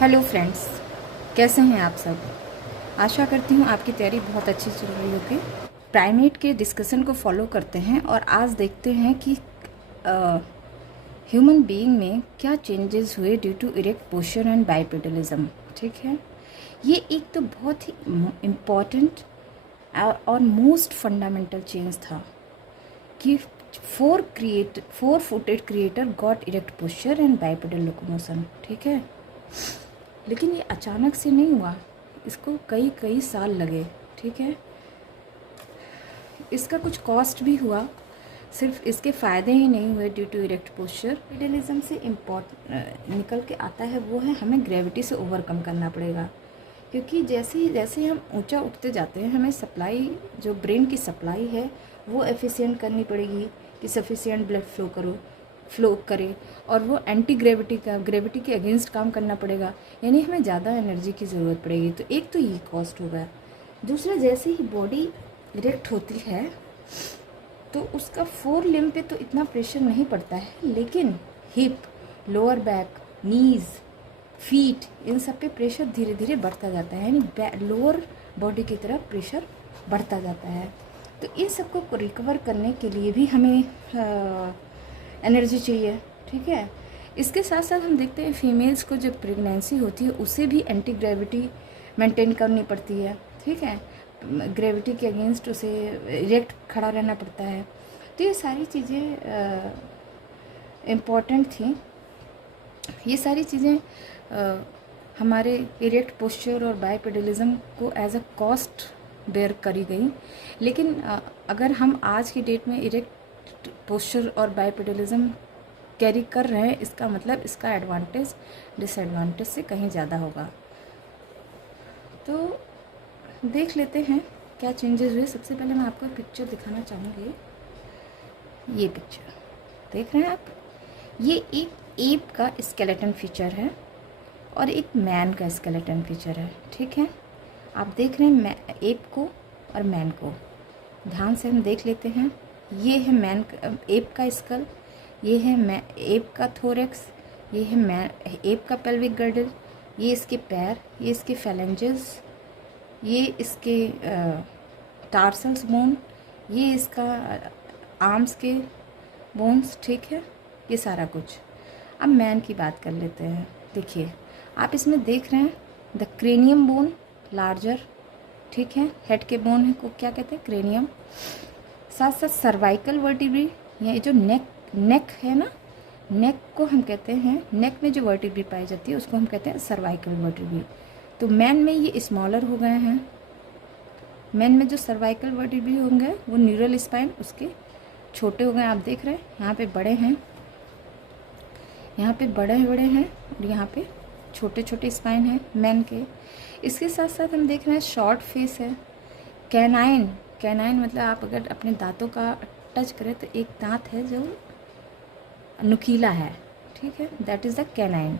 Hello friends, कैसे हैं आप सब। आशा करती हूँ आपकी तैयारी बहुत अच्छी चल रही होगी। प्राइमेट के डिस्कशन को फॉलो करते हैं और आज देखते हैं कि ह्यूमन बीइंग में क्या चेंजेस हुए due to erect posture and bipedalism. ठीक है, ये एक तो बहुत ही इम्पॉर्टेंट और मोस्ट फंडामेंटल चेंज था कि four footed creature got erect posture and bipedal locomotion. ठीक है, लेकिन ये अचानक से नहीं हुआ, इसको कई कई साल लगे। ठीक है, इसका कुछ कॉस्ट भी हुआ, सिर्फ इसके फ़ायदे ही नहीं हुए ड्यू टू इरेक्ट पोस्चर। बाइपेडलिज्म से निकल के आता है वो है हमें ग्रेविटी से ओवरकम करना पड़ेगा, क्योंकि जैसे ही जैसे हम ऊंचा उठते जाते हैं हमें सप्लाई, जो ब्रेन की सप्लाई है वो एफिशिएंट करनी पड़ेगी कि सफिशिएंट ब्लड फ्लो करे, और वो एंटी ग्रेविटी के अगेंस्ट काम करना पड़ेगा, यानी हमें ज़्यादा एनर्जी की ज़रूरत पड़ेगी। तो एक तो ये कॉस्ट होगा। दूसरा, जैसे ही बॉडी इरेक्ट होती है तो उसका फोर लिम्ब पे तो इतना प्रेशर नहीं पड़ता है, लेकिन hip, lower back, knees, feet, इन सब पे प्रेशर धीरे धीरे बढ़ता जाता है, यानी लोअर बॉडी की तरफ प्रेशर बढ़ता जाता है। तो इन सबको रिकवर करने के लिए भी हमें एनर्जी चाहिए। ठीक है, इसके साथ साथ हम देखते हैं फीमेल्स को जब प्रेगनेंसी होती है उसे भी एंटी ग्रेविटी मेंटेन करनी पड़ती है। ठीक है, ग्रेविटी के अगेंस्ट उसे इरेक्ट खड़ा रहना पड़ता है। तो ये सारी चीज़ें इम्पॉर्टेंट थी। ये सारी चीज़ें हमारे इरेक्ट पोस्चर और बाइपेडलिज्म को एज अ कॉस्ट बेयर करी गई। लेकिन अगर हम आज की डेट में इरेक्ट पोस्चर और बाइपेडलिज्म कैरी कर रहे हैं, इसका मतलब इसका एडवांटेज डिसएडवांटेज से कहीं ज़्यादा होगा। तो देख लेते हैं क्या चेंजेस हुए। सबसे पहले मैं आपको पिक्चर दिखाना चाहूँगी। ये पिक्चर देख रहे हैं आप, ये एक एप का स्केलेटन फीचर है और एक मैन का स्केलेटन फीचर है। ठीक है, आप देख रहे हैं एप को और मैन को, ध्यान से हम देख लेते हैं। ये है मैन एप का स्कल, ये है एप का थोरेक्स, ये है एप का पेल्विक गर्डल, ये इसके पैर, ये इसके फेलेंजेस, ये इसके टार्सल्स बोन, ये इसका आर्म्स के बोन्स। ठीक है, ये सारा कुछ। अब मैन की बात कर लेते हैं। देखिए, आप इसमें देख रहे हैं द क्रेनियम बोन लार्जर। ठीक है, हेड के बोन है को क्या कहते हैं, क्रेनियम। साथ साथ सर्वाइकल वर्टिब्री, ये जो नेक है ना, नेक को हम कहते हैं, नेक में जो वर्टिब्री पाई जाती है उसको हम कहते हैं सर्वाइकल वर्टिब्री। तो मैन में ये स्मॉलर हो गए हैं। मैन में जो सर्वाइकल वर्टिब्री होंगे वो न्यूरल स्पाइन उसके छोटे हो गए। आप देख रहे हैं यहाँ पे बड़े हैं, यहाँ पे बड़े हैं और यहाँ पे छोटे छोटे स्पाइन हैं मैन के। इसके साथ साथ हम देख रहे हैं शॉर्ट फेस है। कैनाइन मतलब आप अगर अपने दांतों का टच करें तो एक दांत है जो नुकीला है। ठीक है, दैट इज़ द कैनाइन।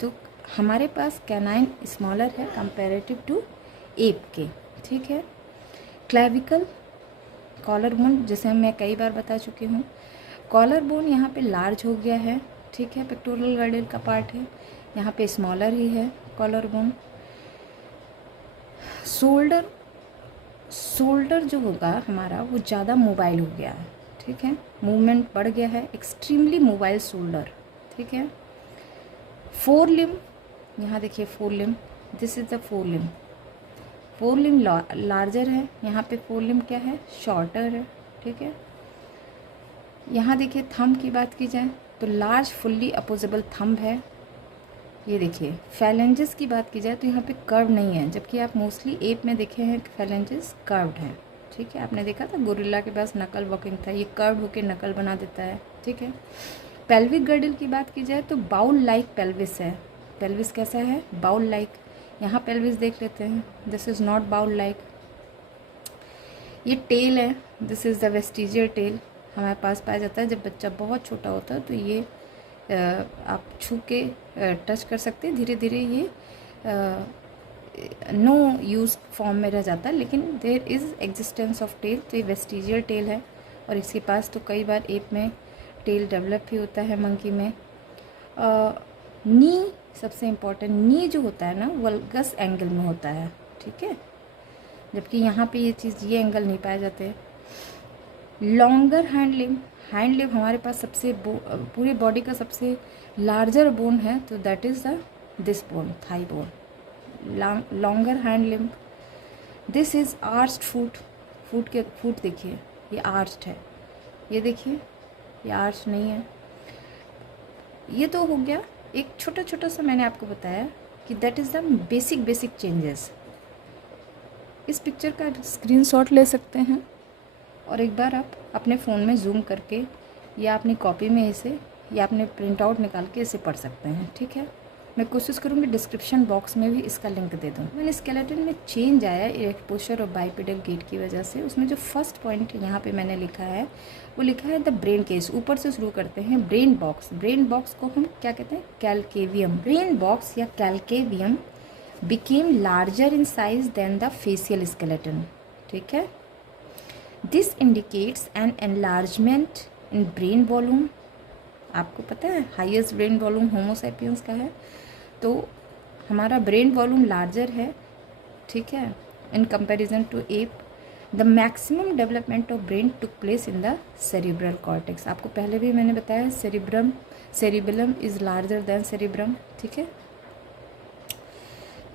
तो हमारे पास कैनाइन स्मॉलर है कंपैरेटिव टू एप के। ठीक है, क्लेविकल, कॉलर बोन, जैसे मैं कई बार बता चुकी हूँ, कॉलर बोन यहाँ पे लार्ज हो गया है। ठीक है, पेक्टोरल गर्डल का पार्ट है, यहाँ पे स्मॉलर ही है कॉलर बोन। शोल्डर जो होगा हमारा वो ज़्यादा मोबाइल हो गया है। ठीक है, मूवमेंट बढ़ गया है, एक्सट्रीमली मोबाइल शोल्डर। ठीक है, फोर लिम्ब, यहाँ देखिए four limb, this is the four limb. Four limb larger है, यहाँ पे फोर लिम्ब क्या है, शॉर्टर है। ठीक है, यहाँ देखिए थंब की बात की जाए तो लार्ज फुल्ली अपोजेबल थंब है। ये देखिए फैलेंजेस की बात की जाए तो यहाँ पे कर्व नहीं है, जबकि आप मोस्टली एप में देखे हैं फैलेंजेस कर्व्ड हैं। ठीक है, आपने देखा था गोरिल्ला के पास नकल वॉकिंग था, ये कर्व होके नकल बना देता है। ठीक है, पेल्विक गर्डल की बात की जाए तो बाउल लाइक पेल्विस है। पेल्विस कैसा है, बाउल लाइक। यहाँ पेल्विस देख लेते हैं, this is not bowl like. ये टेल है, this is the vestigial tail, हमारे पास पाया जाता है जब बच्चा बहुत छोटा होता है। तो ये आप छू के टच कर सकते हैं, धीरे धीरे ये नो यूज फॉर्म में रह जाता है, लेकिन there is existence of tail. तो ये वेस्टिजियल टेल है और इसके पास तो कई बार एप में टेल डेवलप भी होता है, मंकी में। नी सबसे इम्पोर्टेंट, नी जो होता है ना वल्गस एंगल में होता है, ठीक है, जबकि यहाँ पे ये चीज़, ये एंगल नहीं पाए जाते। लॉन्गर हैंड लिम्ब हमारे पास सबसे पूरी बॉडी का सबसे लार्जर बोन है, तो that is the this bone, thigh bone, longer hand limb. This is arched foot देखिए, ये आर्च्ड है, ये देखिए ये आर्च नहीं है। ये तो हो गया एक छोटा छोटा सा, मैंने आपको बताया कि that is the basic changes. इस पिक्चर का स्क्रीनशॉट ले सकते हैं और एक बार आप अपने फ़ोन में जूम करके या अपनी कॉपी में इसे या अपने प्रिंट आउट निकाल के इसे पढ़ सकते हैं, ठीक है। मैं कोशिश करूँगी डिस्क्रिप्शन बॉक्स में भी इसका लिंक दे दूँ। मैंने स्केलेटन में चेंज आया इरेक्ट पोस्चर और बाइपेडल गेट की वजह से। उसमें जो फर्स्ट पॉइंट यहाँ पे मैंने लिखा है वो लिखा है द ब्रेन केस। ऊपर से शुरू करते हैं, ब्रेन बॉक्स को हम क्या कहते हैं, कैलकेवियम। ब्रेन बॉक्स या calvarium became larger in size than the facial skeleton, ठीक है। This indicates an enlargement in brain volume. आपको पता है highest brain volume Homo sapiens का है, तो हमारा ब्रेन वॉल्यूम लार्जर है, ठीक है, in comparison to ape. The maximum development of brain took place in the cerebral cortex. आपको पहले भी मैंने बताया cerebellum is larger than cerebrum, ठीक है।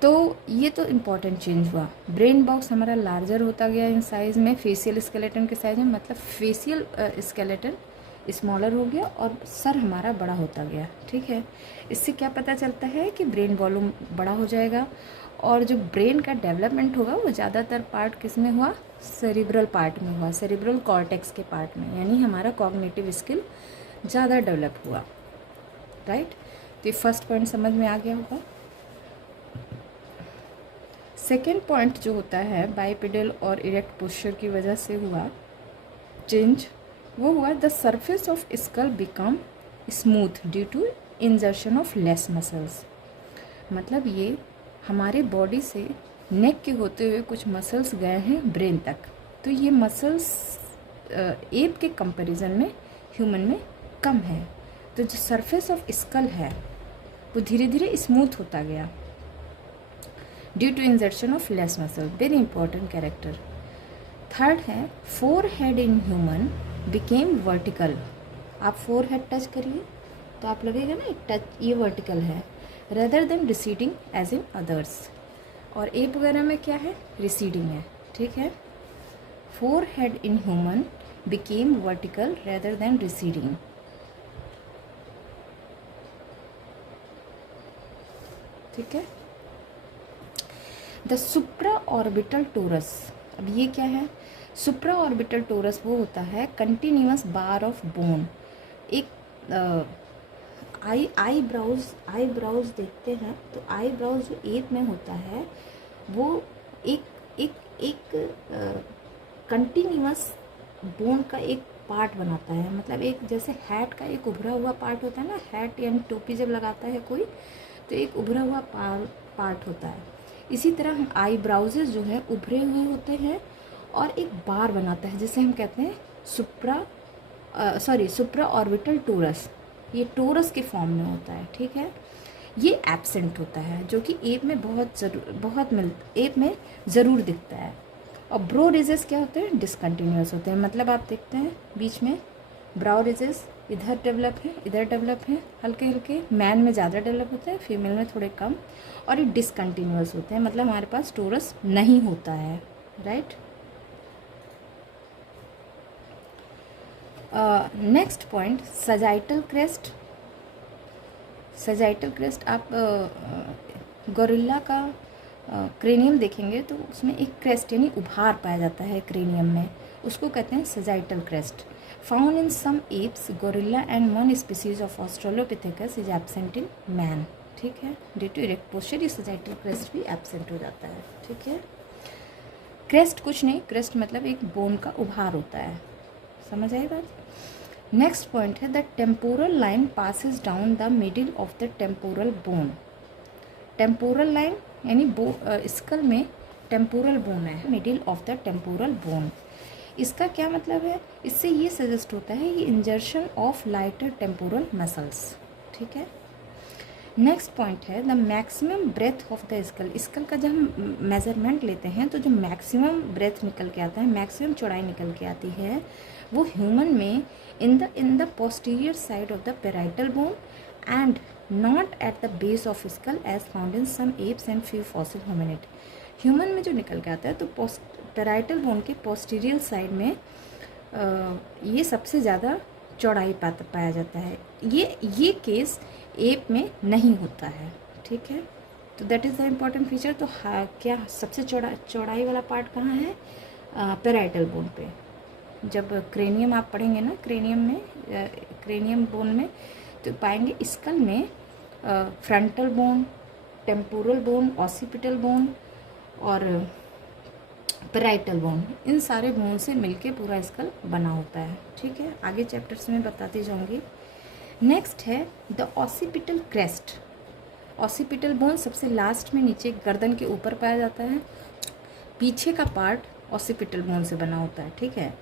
तो ये तो इम्पॉर्टेंट चेंज हुआ। ब्रेन बॉक्स हमारा लार्जर होता गया इन साइज़ में, फेशियल स्केलेटन के साइज में, मतलब फेशियल स्केलेटन स्मॉलर हो गया और सर हमारा बड़ा होता गया, ठीक है। इससे क्या पता चलता है कि ब्रेन वॉल्यूम बड़ा हो जाएगा और जो ब्रेन का डेवलपमेंट होगा वो ज़्यादातर पार्ट किस में हुआ, सेरिब्रल पार्ट में हुआ, सेरिब्रल कॉर्टेक्स के पार्ट में, यानी हमारा कॉग्निटिव स्किल ज़्यादा डेवलप हुआ, राइट। तो ये फर्स्ट पॉइंट समझ में आ गया होगा। सेकेंड पॉइंट जो होता है बाइपेडल और इरेक्ट पोस्चर की वजह से हुआ चेंज, वो हुआ the surface of skull become smooth due to इंजर्शन of less muscles. मतलब ये हमारे बॉडी से नेक के होते हुए कुछ मसल्स गए हैं ब्रेन तक, तो ये मसल्स एप के कंपैरिजन में ह्यूमन में कम है, तो जो सरफेस ऑफ स्कल है वो धीरे धीरे स्मूथ होता गया due to इंजर्शन of less muscle. Very important character. Third है forehead in human became vertical. आप फोर हेड टच करिए तो आप लगेगा ना एक टच, ये वर्टिकल है, rather than receding edge in others. और एप वगैरह में क्या है, रिसीडिंग है, ठीक है। Forehead in human became vertical rather than receding. ठीक है। द सुप्रा ऑर्बिटल टोरस, अब ये क्या है, सुप्रा ऑर्बिटल टोरस वो होता है कंटिन्यूअस बार ऑफ बोन। एक आईब्राउज देखते हैं तो आईब्राउज जो एप में होता है वो एक कंटिन्यूअस बोन का एक पार्ट बनाता है। मतलब एक जैसे हैट का एक उभरा हुआ पार्ट होता है ना, हैट यानी टोपी जब लगाता है कोई तो एक उभरा हुआ पार्ट होता है। इसी तरह हम आईब्राउजेज जो है उभरे हुए होते हैं और एक बार बनाता है जिसे हम कहते हैं सुप्रा ऑर्बिटल टोरस। ये टोरस के फॉर्म में होता है, ठीक है। ये एब्सेंट होता है जो कि एप में एप में ज़रूर दिखता है। और ब्रो रिजेस क्या होते हैं, डिसकंटिन्यूअस होते हैं। मतलब आप देखते हैं बीच में ब्राउ रिजेस इधर डेवलप है, इधर डेवलप है, हल्के हल्के। मैन में ज़्यादा डेवलप होता है, फीमेल में थोड़े कम। और ये डिसकंटिन्यूअस होते हैं, मतलब हमारे पास टोरस नहीं होता है, right. Next point sagittal crest. Sagittal crest आप गोरिल्ला का क्रेनियम देखेंगे तो उसमें एक क्रेस्ट यानी उभार पाया जाता है क्रेनियम में, उसको कहते हैं sagittal crest. Found in some apes, gorilla and one species of australopithecus is absent in man, ठीक है। ड्यू टू इरेक्ट पोस्चर ये सजाइटल क्रेस्ट भी एब्सेंट हो जाता है, ठीक है। क्रेस्ट कुछ नहीं, क्रेस्ट मतलब एक बोन का उभार होता है, समझ आई बात। नेक्स्ट पॉइंट है the temporal line passes down the middle of the temporal bone. Temporal line यानी स्कल में टेम्पोरल बोन है, middle of the temporal bone. इसका क्या मतलब है, इससे ये सजेस्ट होता है ये insertion of lighter temporal muscles, ठीक है। नेक्स्ट पॉइंट है the maximum breadth of the skull. Skull का जब हम मेज़रमेंट लेते हैं तो जो मैक्सिमम ब्रेथ निकल के आता है, मैक्सिमम चौड़ाई निकल के आती है, वो ह्यूमन में in the posterior side of the parietal bone and not at the base of skull as found in some apes and few fossil hominid. Human में जो निकल के आता है तो पेराइटल बोन के पोस्टीरियर साइड में ये सबसे ज़्यादा चौड़ाई पाया जाता है। ये केस एप में नहीं होता है, ठीक है। तो that is the important feature. तो क्या सबसे चौड़ाई वाला पार्ट कहाँ है? पेराइटल बोन पे। जब क्रेनियम आप पढ़ेंगे ना, क्रेनियम बोन में तो पाएंगे स्कल में frontal bone, temporal bone, occipital bone और पेराइटल बोन, इन सारे बोन से मिलके पूरा स्कल बना होता है, ठीक है। आगे चैप्टर्स में बताती जाऊंगी। नेक्स्ट है the occipital crest. Occipital bone सबसे लास्ट में नीचे गर्दन के ऊपर पाया जाता है। पीछे का पार्ट ऑसिपिटल बोन से बना होता है, ठीक है।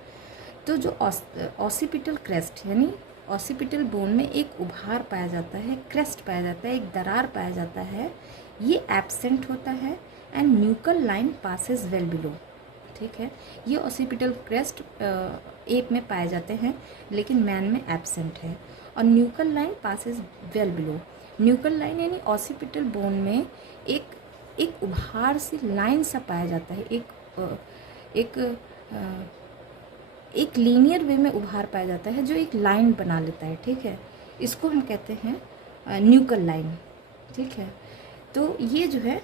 तो जो ऑसिपिटल क्रेस्ट यानी ऑसिपिटल बोन में एक उभार पाया जाता है, क्रेस्ट पाया जाता है, एक दरार पाया जाता है, ये एब्सेंट होता है and nuchal line passes well below, ठीक है। ये ऑसिपिटल क्रेस्ट एप में पाए जाते हैं लेकिन मैन में एब्सेंट है। और nuchal line passes well below. Nuchal line यानी ऑसिपिटल बोन में एक उभार सी लाइन सा पाया जाता है, एक लीनियर वे में उभार पाया जाता है जो एक लाइन बना लेता है, ठीक है। इसको हम कहते हैं न्यूकल लाइन, ठीक है। तो ये जो है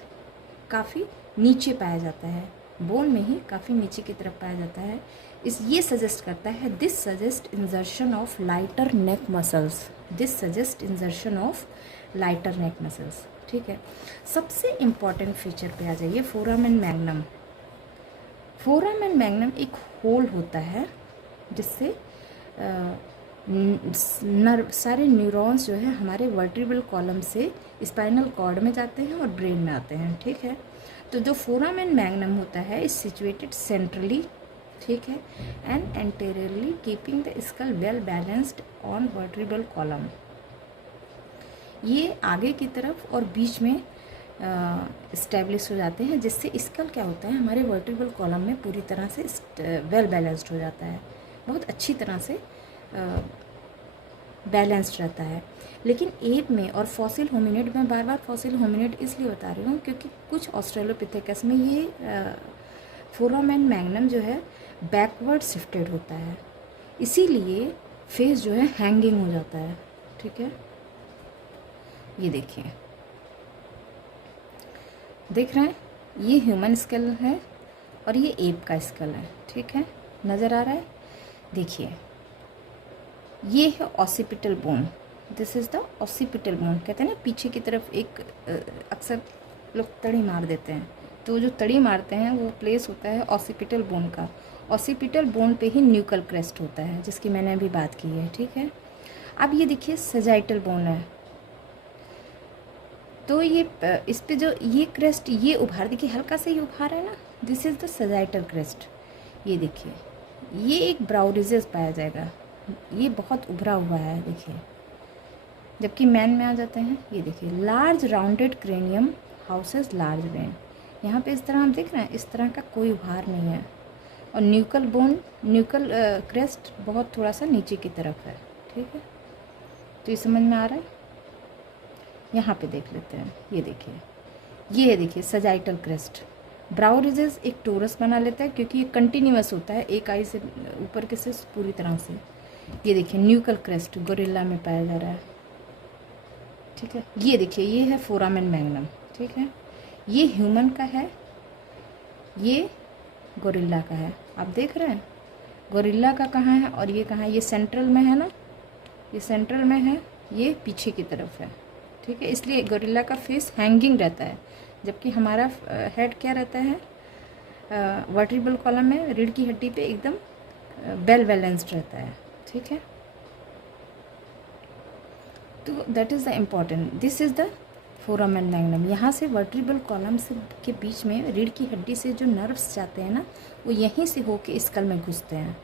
काफ़ी नीचे पाया जाता है, बोन में ही काफ़ी नीचे की तरफ पाया जाता है। ये सजेस्ट करता है this suggest इंजर्शन of lighter neck muscles. This suggest इंजर्शन of lighter neck muscles, ठीक है। सबसे इम्पॉर्टेंट फीचर पे आ जाइए, फोरामेन मैग्नम। फोरामेन मैग्नम एक होल होता है जिससे सारे न्यूरॉन्स जो है हमारे वर्टिब्रल कॉलम से स्पाइनल कॉर्ड में जाते हैं और ब्रेन में आते हैं, ठीक है। तो जो फोरामेन मैग्नम होता है इज सिचुएटेड सेंट्रली, ठीक है, and anteriorly keeping the skull well balanced on vertebral column. ये आगे की तरफ और बीच में इस्टेब्लिश हो जाते हैं, जिससे स्कल क्या होता है हमारे वर्टिब्रल कॉलम में पूरी तरह से वेल बैलेंस्ड हो जाता है, बहुत अच्छी तरह से बैलेंस्ड रहता है। लेकिन एप में और फॉसिल होमिनिड में, बार बार फॉसिल होमिनिड इसलिए बता रही हूँ क्योंकि कुछ ऑस्ट्रेलोपिथेकस में ये फोरामेन मैग्नम जो है बैकवर्ड शिफ्टेड होता है, इसीलिए फेस जो है हैंगिंग हो जाता है, ठीक है। ये देखिए, देख रहे हैं, ये ह्यूमन स्कल है और ये एप का स्कल है, ठीक है, नज़र आ रहा है। देखिए, ये है occipital bone, this is the occipital bone. कहते हैं ना पीछे की तरफ एक अक्सर लोग तड़ी मार देते हैं, तो जो तड़ी मारते हैं वो प्लेस होता है ऑसिपिटल बोन का। ऑसिपिटल बोन पे ही न्यूकल क्रेस्ट होता है जिसकी मैंने अभी बात की है, ठीक है। अब ये देखिए सजाइटल बोन है, तो ये इस पे जो ये क्रेस्ट, ये उभार देखिए हल्का सा ये उभार है ना, this is the sagittal crest. ये देखिए, ये एक ब्राउ रिजेस पाया जाएगा, ये बहुत उभरा हुआ है, देखिए। जबकि मैन में आ जाते हैं, ये देखिए large rounded cranium houses large brain. यहाँ पे इस तरह हम देख रहे हैं, इस तरह का कोई उभार नहीं है। और न्यूकल बोन, न्यूकल क्रेस्ट बहुत थोड़ा सा नीचे की तरफ है, ठीक है। तो ये समझ में आ रहा है। यहाँ पे देख लेते हैं, ये देखिए, ये देखिए सजाइटल क्रेस्ट। ब्राउ रिजेस एक टोरस बना लेता है क्योंकि ये कंटिन्यूअस होता है, एक आई से ऊपर के से पूरी तरह से। ये देखिए न्यूकल क्रेस्ट गोरिल्ला में पाया जा रहा है, ठीक है। ये देखिए, ये है फोरामेन मैग्नम, ठीक है। ये ह्यूमन का है, ये गोरिल्ला का है। आप देख रहे हैं गोरिल्ला का कहाँ है और ये कहाँ है, ये सेंट्रल में है ना, ये सेंट्रल में है, ये पीछे की तरफ है, ठीक है। इसलिए गोरिल्ला का फेस हैंगिंग रहता है, जबकि हमारा हेड क्या रहता है, वर्टिब्रल कॉलम में रीढ़ की हड्डी पे एकदम वेल बैलेंस्ड रहता है, ठीक है। तो that is the important, this is the foramen magnum. यहाँ से वर्टिब्रल कॉलम से के बीच में रीढ़ की हड्डी से जो नर्व्स जाते हैं ना, वो यहीं से होके स्कल में घुसते हैं,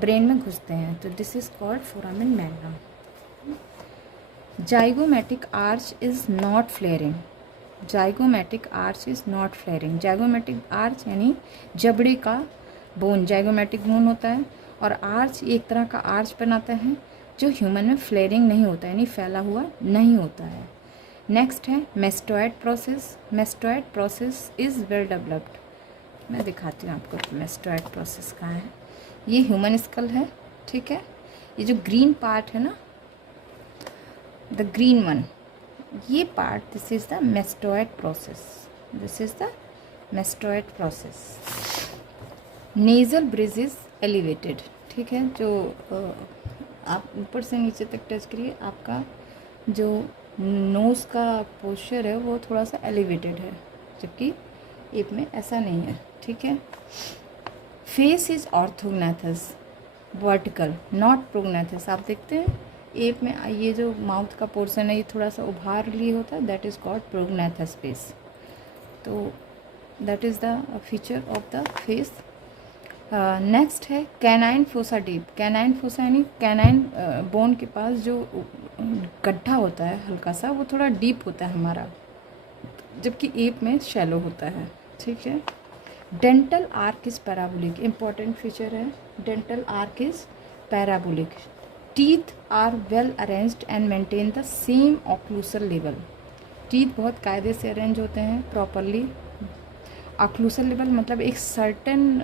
ब्रेन में घुसते हैं। तो this is called foramen magnum. Zygomatic arch is not flaring. Zygomatic arch is not flaring. Zygomatic arch यानी जबड़े का बोन, जाइगोमेटिक बोन होता है, और आर्च एक तरह का आर्च बनाता है जो ह्यूमन में फ्लेयरिंग नहीं होता है, यानी फैला हुआ नहीं होता है। नेक्स्ट है mastoid process. Mastoid process is well developed. मैं दिखाती हूँ आपको मेस्टोइड प्रोसेस कहाँ है। ये ह्यूमन स्कल है, ठीक है। ये जो ग्रीन पार्ट है ना, द ग्रीन वन, ये part, this is the mastoid process. This is the mastoid process. Nasal bridge is elevated, ठीक है। जो आप ऊपर से नीचे तक टच करिए, आपका जो नोज़ का पोस्चर है वो थोड़ा सा एलिवेटेड है, जबकि एप में ऐसा नहीं है, ठीक है। Face is orthognathous, vertical, not prognathous. आप देखते हैं एप में ये जो माउथ का पोर्शन है ये थोड़ा सा उभार लिए होता है, that is called prognathous face. तो that is the feature of the face. Next है canine fossa deep. Canine fossa यानी कैनाइन बोन के पास जो गड्ढा होता है हल्का सा, वो थोड़ा डीप होता है हमारा, जबकि एप में शैलो होता है, ठीक है। Dental arch is parabolic, important feature है। Dental arch is parabolic. Teeth are well arranged and maintain the same occlusal level. Teeth बहुत कायदे से अरेंज होते हैं प्रॉपरली। ऑक्लूसल लेवल मतलब एक सर्टेन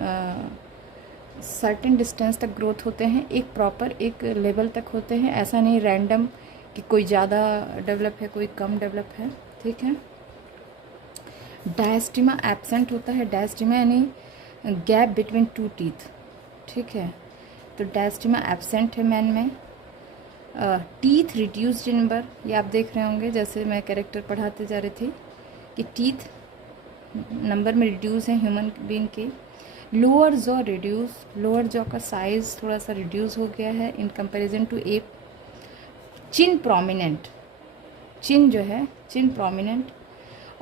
डिस्टेंस तक ग्रोथ होते हैं, एक प्रॉपर एक लेवल तक होते हैं। ऐसा नहीं रैंडम कि कोई ज़्यादा डेवलप है कोई कम डेवलप है, ठीक है। डायस्टिमा एब्सेंट होता है। डायस्टिमा यानी गैप बिटवीन टू टीथ, ठीक है। तो डायस्टिमा एब्सेंट है मैन में। टीथ रिड्यूस्ड इन नंबर, ये आप देख रहे होंगे जैसे मैं कैरेक्टर पढ़ाते जा रही थी कि टीथ नंबर में रिड्यूस है ह्यूमन बीइंग के। Lower jaw reduce, lower jaw का साइज थोड़ा सा रिड्यूस हो गया है in comparison to ape. Chin prominent, chin जो है चिन प्रोमिनेंट,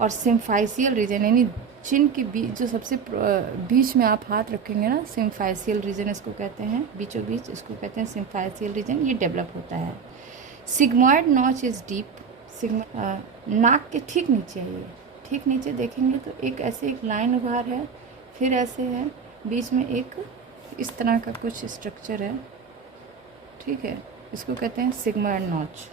और सिम्फाइसियल रीजन यानी चिन के बीच जो सबसे बीच में आप हाथ रखेंगे ना, सिम्फाइसियल रीजन इसको कहते हैं, बीचों बीच इसको कहते हैं सिम्फाइसियल रीजन, ये डेवलप होता है। Sigmoid notch is deep. नाक के ठीक नीचे है ये, ठीक नीचे देखेंगे तो एक ऐसे एक लाइन उभार है, फिर ऐसे है, बीच में एक इस तरह का कुछ स्ट्रक्चर है, ठीक है। इसको कहते हैं सिग्मॉइड नॉच।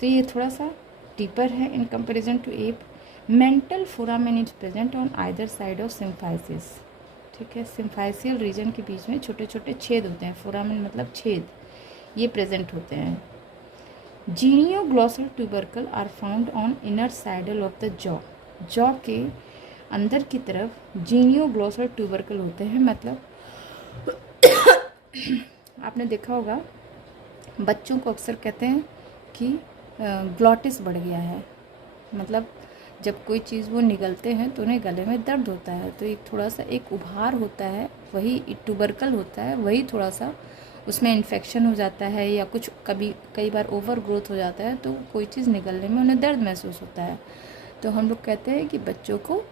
तो ये थोड़ा सा डीपर है in comparison to ape. Mental foramen is present on either side of symphysis, ठीक है। सिम्फाइसियल रीजन के बीच में छोटे छोटे छेद होते हैं, फोरामेन मतलब छेद, ये प्रेजेंट होते हैं। Genioglossal tubercle are found on inner side of the jaw. Jaw के अंदर की तरफ जीनियोग्लॉसल ट्यूबरकल होते हैं, मतलब आपने देखा होगा बच्चों को अक्सर कहते हैं कि ग्लॉटिस बढ़ गया है, मतलब जब कोई चीज़ वो निगलते हैं तो उन्हें गले में दर्द होता है, तो एक थोड़ा सा एक उभार होता है, वही ट्यूबरकल होता है, वही थोड़ा सा उसमें इन्फेक्शन हो जाता है या कुछ कई बार ओवर ग्रोथ हो जाता है, तो कोई चीज़ निगलने में उन्हें दर्द महसूस होता है। तो हम लोग कहते हैं कि बच्चों को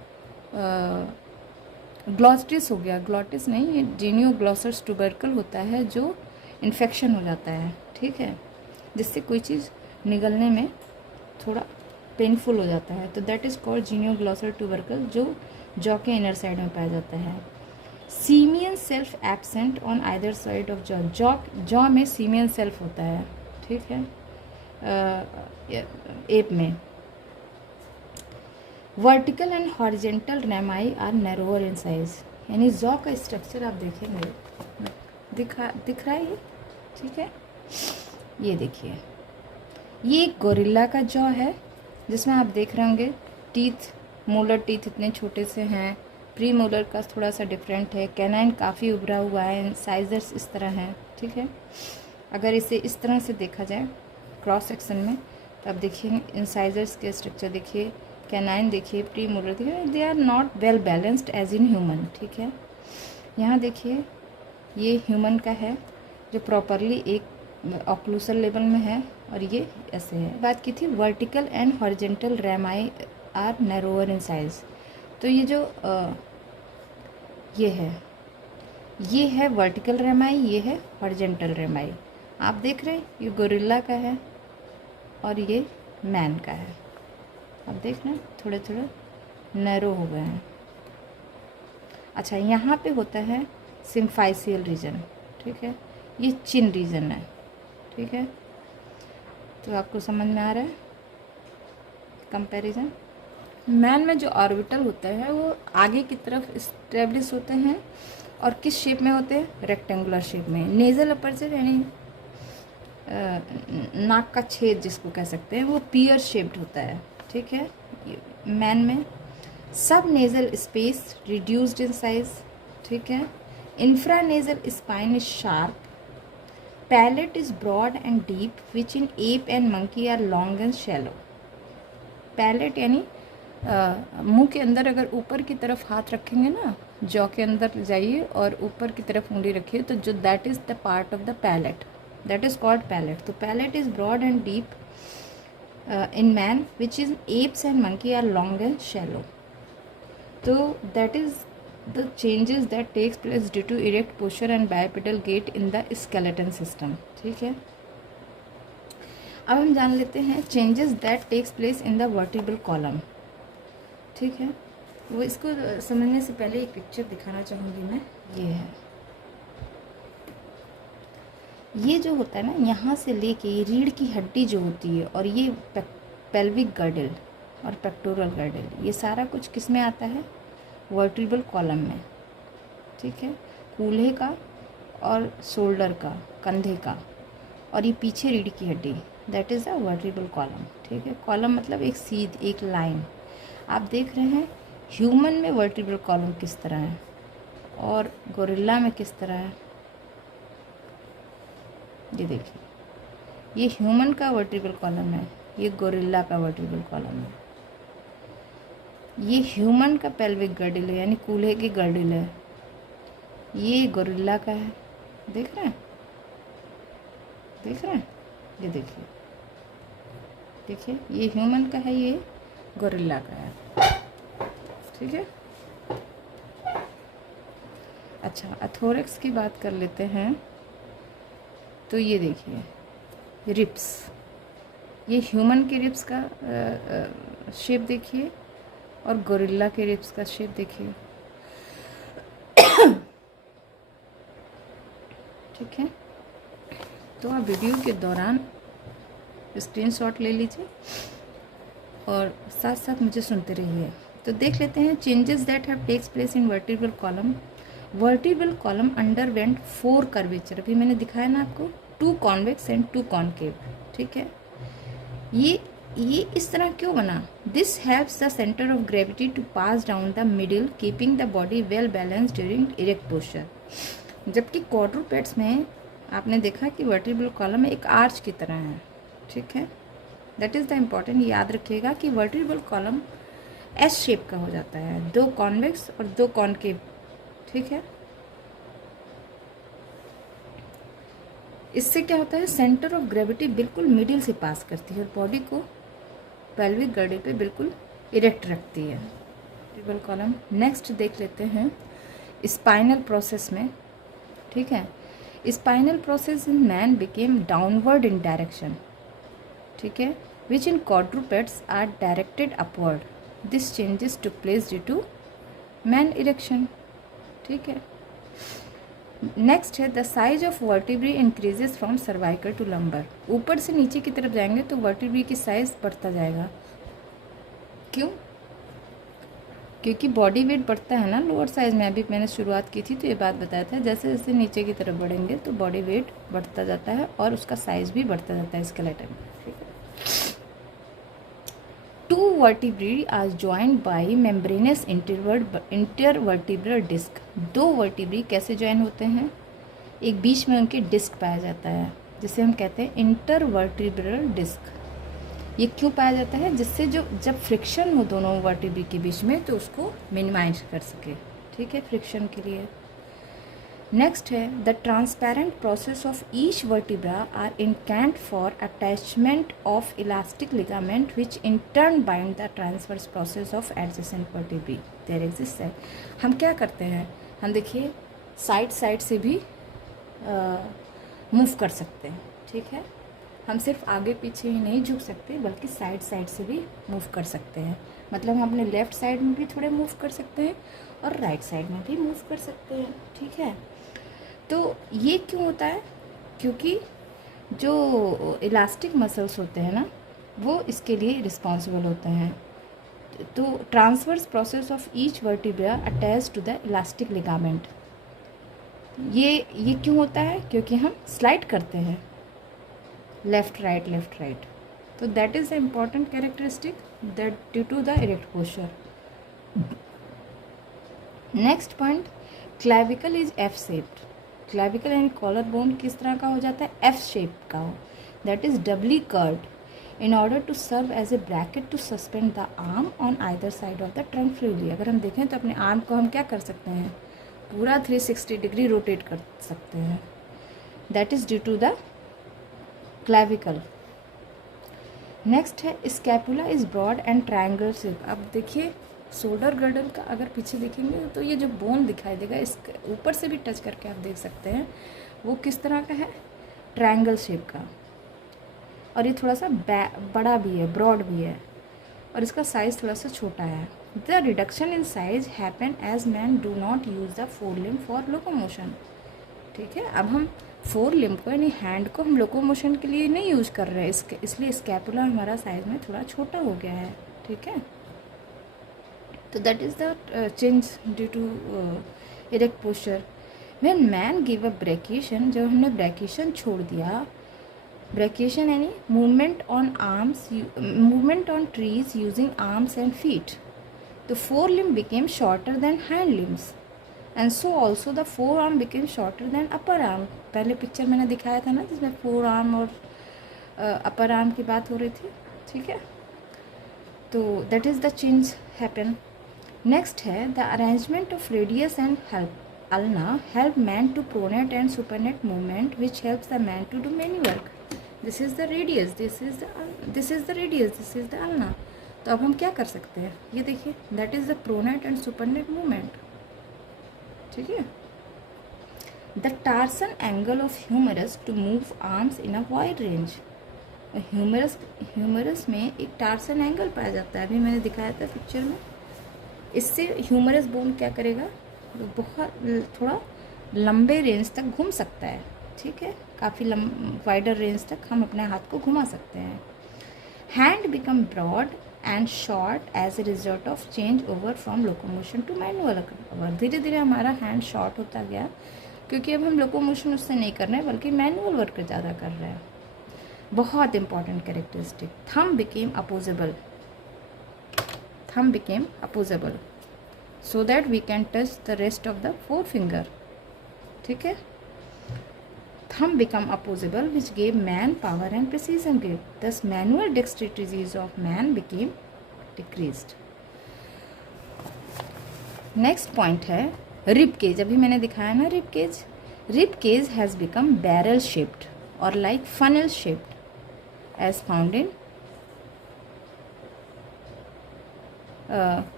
ग्लॉटिस हो गया। ग्लॉटिस नहीं, ये जीनियोग्लॉसस ट्यूबरकल होता है जो इन्फेक्शन हो जाता है, ठीक है, जिससे कोई चीज़ निगलने में थोड़ा पेनफुल हो जाता है, तो that is called genioglossal tubercle, जो जॉ के इनर साइड में पाया जाता है। Simian shelf absent on either side of jaw. Jaw में सीमियन सेल्फ होता है, ठीक है, एप में। Vertical and horizontal rami are narrower in size, यानी जॉ का स्ट्रक्चर आप देखेंगे दिख रहा है ये, ठीक है। ये देखिए, ये एक गोरिल्ला का जॉ है जिसमें आप देख रहे होंगे टीथ, मोलर टीथ इतने छोटे से हैं, प्री मोलर का थोड़ा सा डिफरेंट है, कैनाइन काफ़ी उभरा हुआ है, इंसाइजर्स इस तरह हैं, ठीक है। अगर इसे इस तरह से देखा जाए क्रॉस सेक्शन में तो आप देखिए इंसाइजर्स के स्ट्रक्चर देखिए, कैनाइन देखिए, प्री मोलर देखिए, they are not well balanced as in human, ठीक है। यहाँ देखिए ये ह्यूमन का है जो प्रॉपरली एक ऑक्लूसल लेवल में है, और ये ऐसे है। बात की थी vertical and horizontal rami are narrower in size. तो ये जो ये है वर्टिकल रेमाई, ये है हॉरिजेंटल रेमाई। आप देख रहे हैं ये गोरिल्ला का है, और ये मैन का है। अब देख रहे हैं थोड़े थोड़े नैरो हो गए हैं। अच्छा, यहाँ पे होता है सिम्फाइसियल रीजन, ठीक है, ये चिन रीजन है, ठीक है। तो आपको समझ में आ रहा है कंपैरिजन। मैन में जो ऑर्बिटल होता है वो आगे की तरफ स्टेब्लिश होते हैं और किस शेप में होते हैं, रेक्टेंगुलर शेप में। नेजल अपर्चर यानी नाक का छेद जिसको कह सकते हैं वो पियर शेप्ड होता है, ठीक है। मैन में सब nasal space reduced in size, ठीक है। Infranasal spine is sharp, palate is broad and deep which in ape and monkey are long and shallow. Palate यानी मुंह के अंदर अगर ऊपर की तरफ हाथ रखेंगे ना, जॉ के अंदर जाइए और ऊपर की तरफ उंगली रखिए, तो जो that is the part of the palate, that is called palate. तो palate is broad and deep in man, which is apes and monkey are long and shallow. So that is the changes that takes place due to erect posture and bipedal gait in the skeleton system, ठीक है। अब हम जान लेते हैं changes that takes place in the vertebral column, ठीक है। वो इसको समझने से पहले एक पिक्चर दिखाना चाहूँगी मैं। ये है, ये जो होता है ना, यहाँ से लेके रीढ़ की हड्डी जो होती है और ये पेल्विक गर्डल और पेक्टोरल गर्डल, ये सारा कुछ किस में आता है, वर्टिब्रल कॉलम में, ठीक है। कूल्हे का और शोल्डर का, कंधे का, और ये पीछे रीढ़ की हड्डी, that is the vertebral column, ठीक है। कॉलम मतलब एक सीध, एक लाइन। आप देख रहे हैं ह्यूमन में वर्टिब्रल कॉलम किस तरह है और गोरिल्ला में किस तरह है। ये देखिए, ये ह्यूमन का वर्टिब्रल कॉलम है, ये गोरिल्ला का वर्टिब्रल कॉलम है। ये ह्यूमन का पेल्विक गर्डल है यानी कूल्हे की गर्डल है, ये गोरिल्ला का है। देख रहे हैं, देख रहे हैं, ये देखिए, देखिए ये ह्यूमन का है, ये गोरिल्ला का है, ठीक है। अच्छा, अथोरेक्स की बात कर लेते हैं। तो ये देखिए रिप्स, ये ह्यूमन के रिप्स का शेप देखिए और गोरिल्ला के रिप्स का शेप देखिए, ठीक है। तो आप वीडियो के दौरान स्क्रीनशॉट ले लीजिए और साथ साथ मुझे सुनते रहिए। तो देख लेते हैं changes that have takes place in vertebral column. Vertebral column underwent 4 curvature, अभी मैंने दिखाया ना आपको, 2 कॉन्वेक्स एंड 2 कॉन्केव, ठीक है। ये इस तरह क्यों बना? This helps the centre of gravity to pass down the middle, keeping the body well balance during erect posture. जबकि क्वाड्रूपेड्स में आपने देखा कि वर्टिब्रल कॉलम एक आर्च की तरह है, ठीक है। दैट इज़ द इम्पॉर्टेंट, याद रखिएगा कि वर्टिब्रल कॉलम एस शेप का हो जाता है, 2 कॉन्वेक्स और 2 कॉन्केव, ठीक है। इससे क्या होता है, सेंटर ऑफ ग्रेविटी बिल्कुल मिडिल से पास करती है और बॉडी को पेल्विक गर्डल पे बिल्कुल इरेक्ट रखती है वर्टिब्रल कॉलम। नेक्स्ट देख लेते हैं स्पाइनल प्रोसेस में, ठीक है। Spinal process in man became downward in direction, ठीक है, which in quadrupeds are directed upward. This changes took place due to man erection, ठीक है। नेक्स्ट है the size of vertebrae increases from cervical to lumbar. ऊपर से नीचे की तरफ जाएंगे तो वर्टिब्री की साइज बढ़ता जाएगा। क्यों? क्योंकि बॉडी वेट बढ़ता है ना लोअर साइज में। अभी मैंने शुरुआत की थी तो ये बात बताया था, जैसे जैसे नीचे की तरफ बढ़ेंगे तो बॉडी वेट बढ़ता जाता है और उसका साइज भी बढ़ता जाता है स्केलेटन में, ठीक है। 2 vertebrae are joined by membranous intervertebral disc. 2 vertebrae कैसे ज्वाइन होते हैं? एक बीच में उनके डिस्क पाया जाता है जिसे हम कहते हैं इंटरवर्टिब्रल डिस्क। ये क्यों पाया जाता है? जिससे जब फ्रिक्शन हो दोनों वर्टिब्री के बीच में तो उसको मिनिमाइज कर सके, ठीक है, फ्रिक्शन के लिए। नेक्स्ट है the transparent process of each vertebra are incant for attachment of elastic ligament which in turn bind the transverse process of adjacent vertebrae there exist है। हम क्या करते हैं, हम देखिए साइड से भी मूव कर सकते हैं, ठीक है। हम सिर्फ आगे पीछे ही नहीं झुक सकते बल्कि साइड साइड से भी मूव कर सकते हैं। मतलब हम अपने लेफ़्ट साइड में भी थोड़े मूव कर सकते हैं और राइट साइड में भी मूव कर सकते हैं, ठीक है। तो ये क्यों होता है? क्योंकि जो इलास्टिक मसल्स होते हैं ना, वो इसके लिए रिस्पॉन्सिबल होते हैं। तो transverse process of each vertebra attach to the elastic ligament. ये क्यों होता है? क्योंकि हम स्लाइड करते हैं लेफ्ट राइट। तो that is the important characteristic that due to the erect posture. Next point, clavicle is F shaped. Clavicle यानी कॉलर बोन किस तरह का हो जाता है? एफ शेप का हो, that is doubly curved in order to serve as a bracket to suspend the arm on either side of the trunk freely. अगर हम देखें तो अपने आर्म को हम क्या कर सकते हैं? पूरा 360 डिग्री रोटेट कर सकते हैं। That is due to the clavicle. Next है scapula is broad and triangle shape. अब देखिए शोल्डर गर्डल का अगर पीछे देखेंगे तो ये जो बोन दिखाई देगा, इसके ऊपर से भी टच करके आप देख सकते हैं वो किस तरह का है? ट्रायंगल शेप का। और ये थोड़ा सा बड़ा भी है, ब्रॉड भी है, और इसका साइज़ थोड़ा सा छोटा है। The reduction in size happen as man do not use the forelimb for locomotion. ठीक है, अब हम फोर लिम्ब को यानी हैंड को हम लोकोमोशन के लिए नहीं यूज़ कर रहे हैं, इसलिए स्कैपुला हमारा साइज में थोड़ा छोटा हो गया है। ठीक है, तो that is the change due to erect posture. When man give a brachiation, जब हमने ब्रेकिएशन छोड़ दिया, ब्रेकिएशन यानी movement on arms, movement on trees using arms and feet, the forelimb became shorter than hind limbs and so also the forearm became shorter than upper arm। पहले picture मैंने दिखाया था ना जिसमें फोर आर्म और upper arm की बात हो रही थी। ठीक है, तो that is the change happen. Next है the arrangement of radius and help ulna help man to pronate and supinate movement which helps the man to do many work. This is the radius, this is the radius, this is the ulna. तो अब हम क्या कर सकते हैं? ये देखिए, that is the pronate and supinate movement. ठीक है, the torsion angle of humerus to move arms in a wide range. Humerus में एक टार्सन एंगल पाया जाता है, अभी मैंने दिखाया था पिक्चर में। इससे ह्यूमरस बोन क्या करेगा? बहुत थोड़ा लंबे रेंज तक घूम सकता है। ठीक है, काफ़ी वाइडर रेंज तक हम अपने हाथ को घुमा सकते हैं। Hand become broad and short as a result of change over from locomotion to manual work. धीरे धीरे हमारा हैंड शॉर्ट होता गया क्योंकि अब हम लोकोमोशन उससे नहीं कर रहे हैं बल्कि मैनुअल वर्क ज़्यादा कर रहे हैं। बहुत important characteristic, thumb became opposable so that we can touch the rest of the four finger. ठीक है, thumb become opposable which gave man power and precision grip, thus manual dexterity of man became decreased। Next point है rib cage. अभी मैंने दिखाया ना rib cage. Rib cage has become barrel shaped और like funnel shaped as found in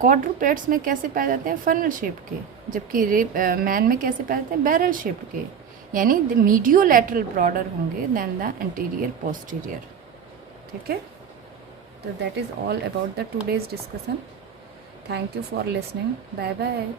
quadrupeds में कैसे पाए जाते हैं? फनल शेप के, जबकि मैन में कैसे पाए जाते हैं? बैरल शेप्ड के, यानी द मीडियोलैटरल ब्रॉडर होंगे देन द एंटीरियर पोस्टीरियर। ठीक है, तो that is all about the today's discussion. Thank you for listening. Bye bye.